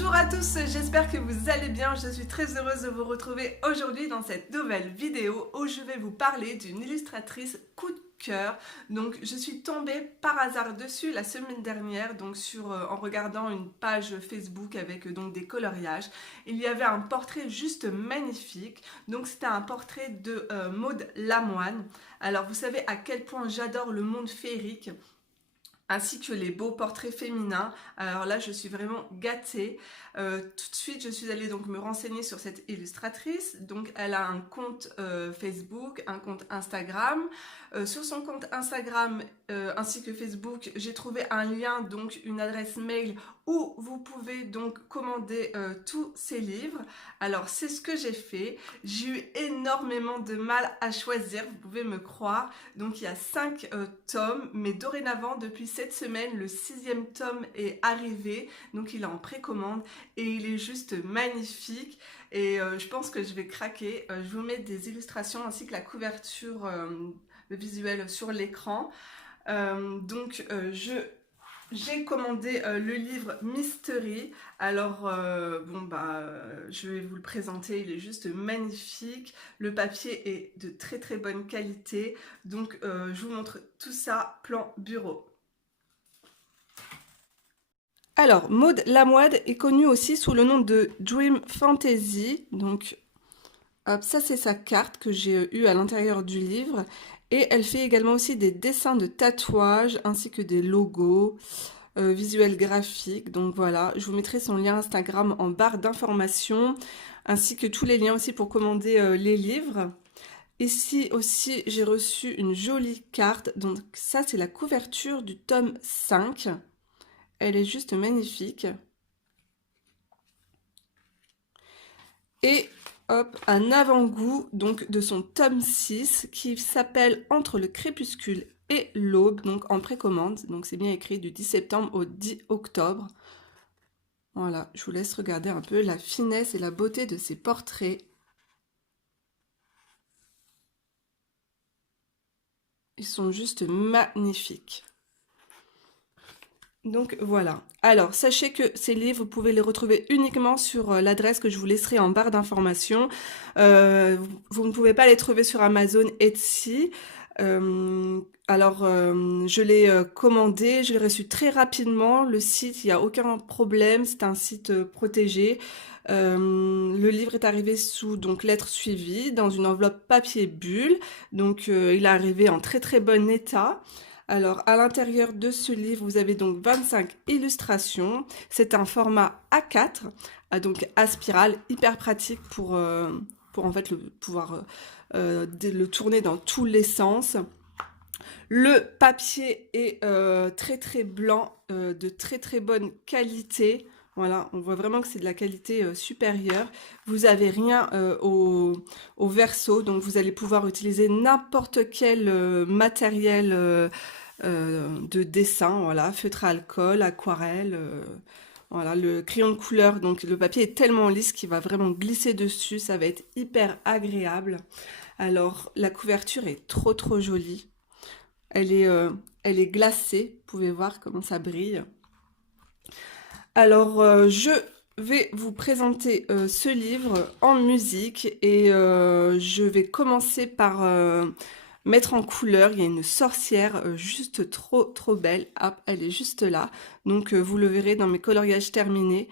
Bonjour à tous, j'espère que vous allez bien. Je suis très heureuse de vous retrouver aujourd'hui dans cette nouvelle vidéo où je vais vous parler d'une illustratrice coup de cœur. Donc je suis tombée par hasard dessus la semaine dernière, donc en regardant une page Facebook avec donc des coloriages. Il y avait un portrait juste magnifique. Donc c'était un portrait de Maud Lamoine. Alors vous savez à quel point j'adore le monde féerique, ainsi que les beaux portraits féminins. Alors là, je suis vraiment gâtée. Tout de suite, je suis allée donc me renseigner sur cette illustratrice. Donc, elle a un compte Facebook, un compte Instagram. Sur son compte Instagram ainsi que Facebook, j'ai trouvé un lien, donc une adresse mail où vous pouvez donc commander tous ces livres. Alors, c'est ce que j'ai fait. J'ai eu énormément de mal à choisir, vous pouvez me croire. Donc, il y a 5 tomes, mais dorénavant, depuis cette semaine, le 6e tome est arrivé. Donc, il est en précommande et il est juste magnifique. Et je pense que je vais craquer. Je vous mets des illustrations ainsi que la couverture, le visuel sur l'écran. J'ai commandé le livre Mystery. Alors, je vais vous le présenter. Il est juste magnifique. Le papier est de très très bonne qualité. Donc, je vous montre tout ça, plan bureau. Alors, Maud Lamoine est connue aussi sous le nom de Dream Fantasy. Donc, hop, ça c'est sa carte que j'ai eue à l'intérieur du livre. Et elle fait également aussi des dessins de tatouages ainsi que des logos, visuels graphiques. Donc voilà, je vous mettrai son lien Instagram en barre d'informations, ainsi que tous les liens aussi pour commander les livres. Ici aussi, j'ai reçu une jolie carte. Donc ça, c'est la couverture du tome 5. Elle est juste magnifique. Et hop, un avant-goût donc de son tome 6 qui s'appelle Entre le crépuscule et l'aube, donc en précommande. Donc c'est bien écrit du 10 septembre au 10 octobre. Voilà, je vous laisse regarder un peu la finesse et la beauté de ces portraits. Ils sont juste magnifiques. Donc voilà. Alors, sachez que ces livres, vous pouvez les retrouver uniquement sur l'adresse que je vous laisserai en barre d'informations. Vous ne pouvez pas les trouver sur Amazon, Etsy. Je l'ai commandé, je l'ai reçu très rapidement. Le site, il n'y a aucun problème, c'est un site protégé. Le livre est arrivé sous donc lettre suivie dans une enveloppe papier bulle. Donc il est arrivé en très très bon état. Alors, à l'intérieur de ce livre, vous avez donc 25 illustrations. C'est un format A4, donc à spirale, hyper pratique pour en fait pouvoir le tourner dans tous les sens. Le papier est très très blanc, de très très bonne qualité. Voilà, on voit vraiment que c'est de la qualité supérieure. Vous n'avez rien au verso, donc vous allez pouvoir utiliser n'importe quel matériel de dessin, voilà, feutre à alcool, aquarelle, voilà, le crayon de couleur, donc le papier est tellement lisse qu'il va vraiment glisser dessus, ça va être hyper agréable. Alors, la couverture est trop trop jolie. Elle est glacée, vous pouvez voir comment ça brille. Alors, je vais vous présenter ce livre en musique et je vais commencer par mettre en couleur. Il y a une sorcière juste trop trop belle. Hop, elle est juste là. Donc, vous le verrez dans mes coloriages terminés.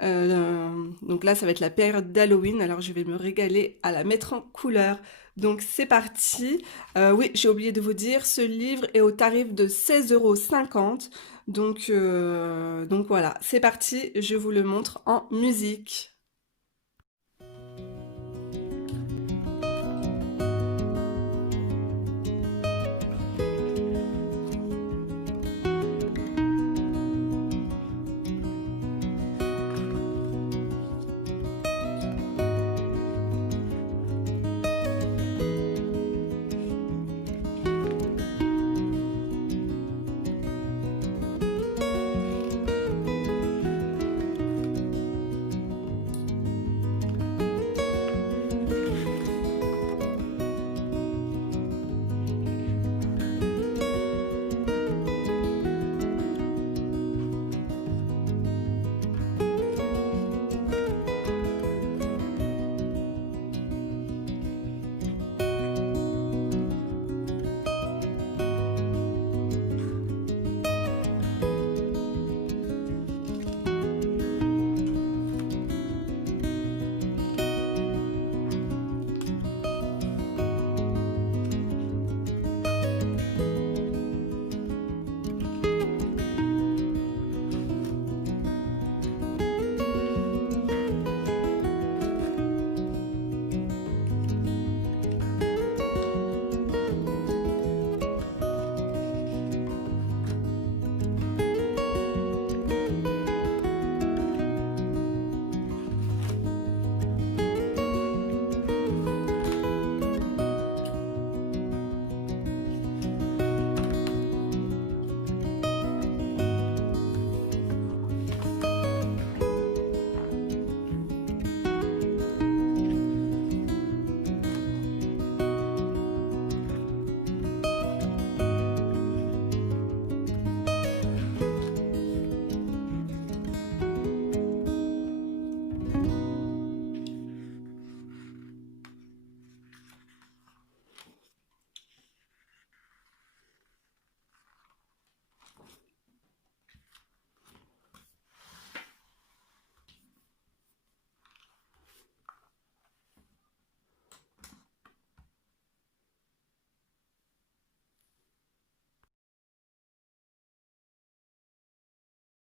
Donc là, ça va être la période d'Halloween. Alors, je vais me régaler à la mettre en couleur. Donc, c'est parti. Oui, j'ai oublié de vous dire, ce livre est au tarif de 16,50 €. Donc voilà, c'est parti. Je vous le montre en musique.